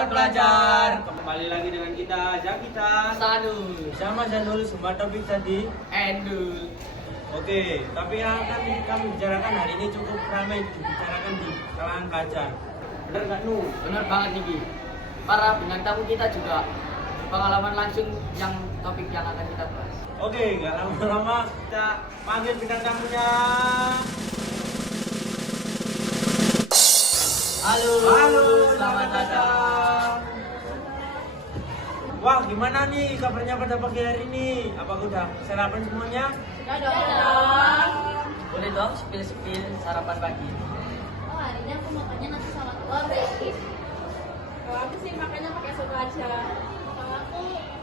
Selamat belajar. Kembali lagi dengan kita Jakita, Sanul, sama Janul. Semua topik tadi Endul. Oke, tapi yang akan kami bicarakan hari ini cukup ramai dibicarakan di kalangan pelajar. Bener nggak Nu? Benar banget nih Gi. Para bintang tamu kita juga pengalaman langsung yang topik yang akan kita bahas. Oke, nggak lama-lama kita panggil bintang tamunya. Halo, Selamat datang. Wah, gimana nih kabarnya pada pagi hari ini? Apa udah sarapan semuanya? Boleh dong spill sarapan pagi. Oh, hari ini aku makannya nasi sama telur guys. Kalau aku sih makannya pakai soto aja. Kalau aku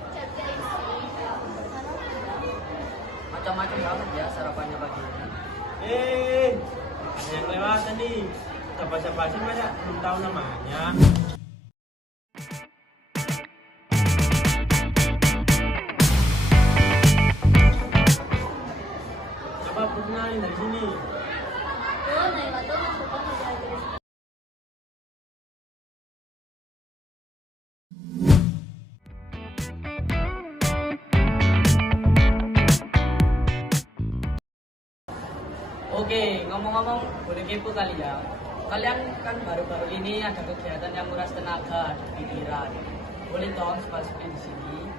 capcay sih. Macam-macam banget ya sarapannya pagi. Ada yang kelewatan nih. Gak basa-basi masa belum tahu namanya. Coba perkenalin dari sini. Aku Naila tuh masukkan Majalah. Oke, ngomong-ngomong boleh kepo kali ya. Kalian kan baru-baru ini ada kegiatan yang nguras tenaga di pikiran. Boleh dong spill di sini.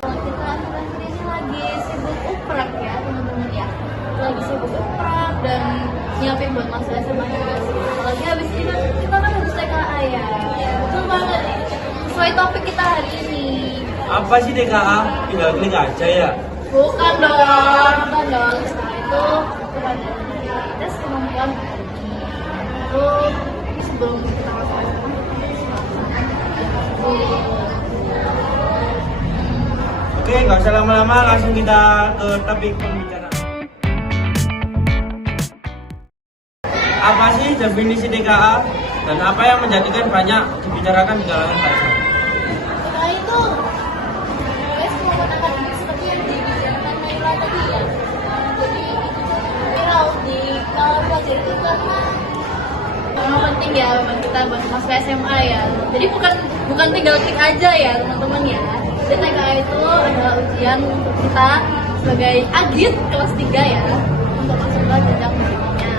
Kita akhir-akhir ini lagi sibuk uprek ya teman-teman ya. Lagi sibuk uprek dan nyiapin buat masa SMA juga sih. Apalagi habis ini kita kan harus TKA ya. Betul banget nih. Sesuai topik kita hari ini. Apa sih DKA? Tinggal klik aja ya. Bukan dong. Setelah itu kita ada tes kemampuan itu sebelum kita masuk Oke, nggak usah lama-lama, langsung kita ke topik pembicaraan. Apa sih definisi DKA dan apa yang menjadikan banyak dibicarakan di kalangan pelajar? Setelah itu tes kemampuan akademik seperti yang dibicarakan Naila tadi ya. Jadi viral di kalangan pelajar itu karena memang penting ya buat kita buat masuk SMA ya. Jadi bukan tinggal klik aja ya teman-teman ya. Jadi TKA itu adalah ujian untuk kita sebagai agit kelas 3 ya untuk masuk ke jenjang berikutnya.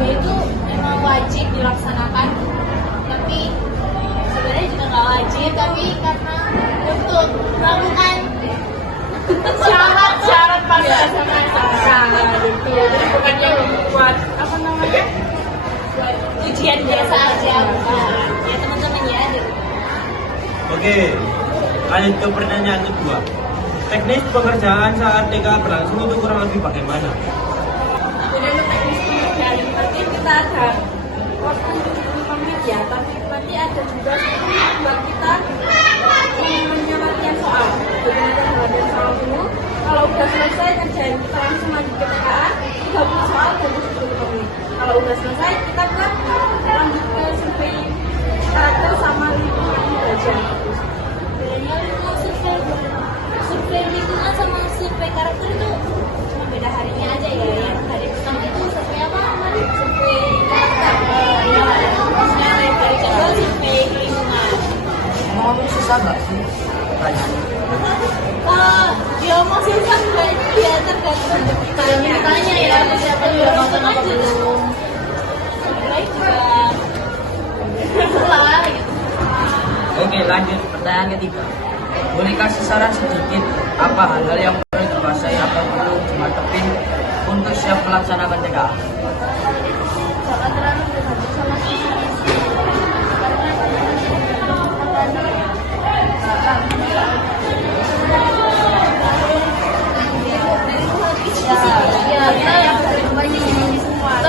Itu emang wajib dilaksanakan, tapi sebenarnya juga nggak wajib. Tapi karena untuk melakukan Syarat pada SMA gitu ya. Bukan yang buat apa namanya? Buat ujian biasa aja, bukan. Ya teman-teman ya. Oke, lanjut ke pertanyaan kedua. Teknis pengerjaan saat DKA berlangsung itu kurang lebih bagaimana? Jadi untuk teknis pengerjaan nanti kita ada waktu 75 menit ya, tapi nanti ada juga buat kita namanya latihan soal. Jadi nanti ada latihan soal dulu. Kalau udah selesai kerjain kita langsung lanjut ke TKA 30 soal dan 75 menit. Kalau udah selesai kita kan lanjut ke survei karakter sama lingkungan belajar. bedanya kalau survei lingkungan sama survei karakter itu cuma beda harinya aja ya. Yang hari pertama itu survei apa? Survei karakter. Terusnya dari kedua survei lingkungan. Ngomong susah nggak sih? Ya masih santai ya, tergantung Tanya ya siapa yang udah nonton apa belum. baik juga. Setelah gitu. Oke, lanjut pertanyaan ketiga. Boleh kasih saran sedikit apa hal-hal yang perlu dikuasai atau perlu dimantepin untuk siap melaksanakan TKA? Jangan terlalu bergantung sama kita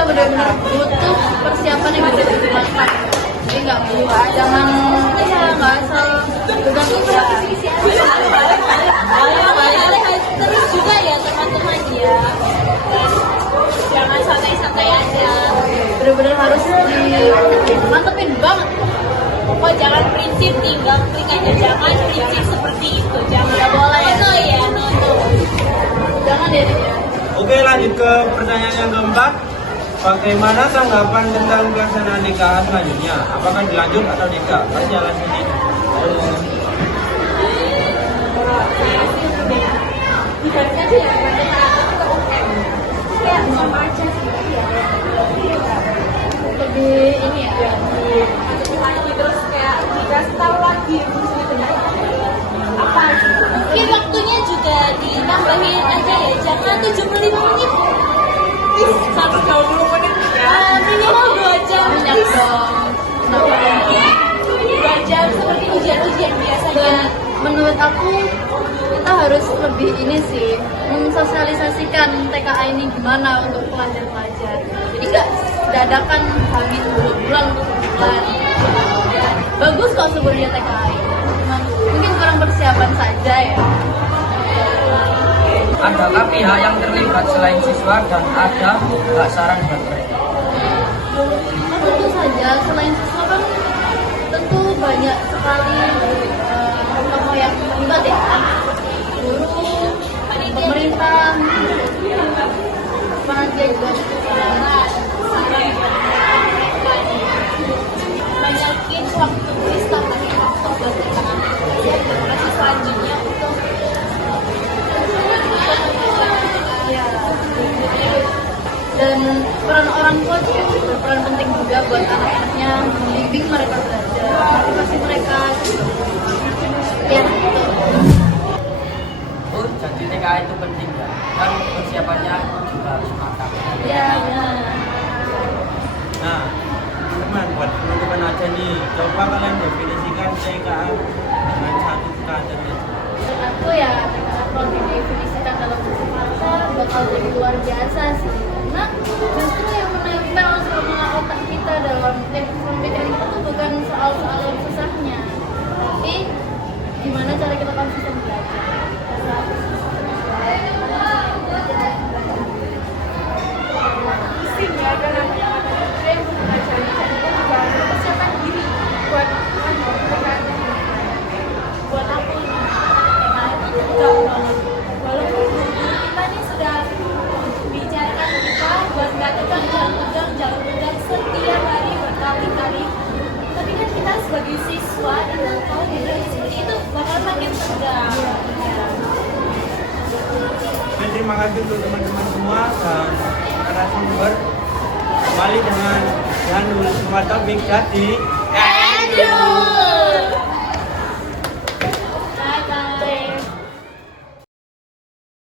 benar-benar butuh persiapan yang berlebihan. Jadi nggak perlu jangan nggak asal bergantung sama kisi-kisi aja. Terus juga ya teman-teman ya, jangan santai-santai aja. Benar-benar harus dimantepin banget. Pokoknya jangan prinsip tinggal klik aja, jangan prinsip seperti itu, jangan. Nggak boleh. No ya, no. Jangan deh ya. Oke, lanjut ke pertanyaan yang keempat. Bagaimana tanggapan tentang pelaksanaan nikah selanjutnya? Apakah dilanjut atau tidak? Kasih alasannya. Saya sih lebih dibandingkan ya pada saat ke UM kayak sama aja sih ya lebih ini ya lagi terus kayak dikasih tahu lagi fungsinya benar apa gitu. Mungkin waktunya juga ditambahin aja ya, jangan 75 menit. Satu 20 menit ya Minimal 2 jam. banyak dong 2 jam seperti ujian-ujian biasanya. Dan menurut aku kita harus lebih ini sih mensosialisasikan TKA ini gimana untuk pelajar-pelajar. Jadi nggak dadakan hamil 2 bulan untuk sebulan. Bagus kok sebenarnya TKA ini. Cuman mungkin kurang persiapan saja ya. Adakah pihak yang terlibat selain siswa dan ada nggak saran buat mereka? Nah, tentu saja selain siswa kan tentu banyak sekali tokoh yang terlibat ya, guru, pemerintah, panitia juga Banyakin waktu istirahat waktu buat masih selanjutnya untuk dan peran orang tua juga berperan penting juga buat anak-anaknya membimbing mereka belajar, motivasi mereka gitu. Ya gitu. Oh, jadi TKA itu penting ya? Kan persiapannya juga harus matang. Ya benar. Nah, teman buat teman-teman aja nih, coba kalian definisikan TKA dengan satu kata aja. Menurut aku ya TKA kalau didefinisikan dalam satu kata bakal jadi luar biasa sih, karena justru yang menempel sama otak kita dalam pemikiran kita tuh bukan soal-soal yang susahnya, tapi gimana cara kita konsisten belajar. pusing ya kan namanya anak kecil yang belajar dan itu juga harus persiapan diri buat buat aku enggak banget. Walaupun kita nih sudah bicarakan kita buat nggak tegang jangan setiap hari berkali-kali, tapi kan kita sebagai siswa dan kalau dibilang seperti itu bakal makin tegang. Dan terima kasih untuk teman-teman semua dan narasumber. Kembali dengan Janul semua topik jadi Aduh.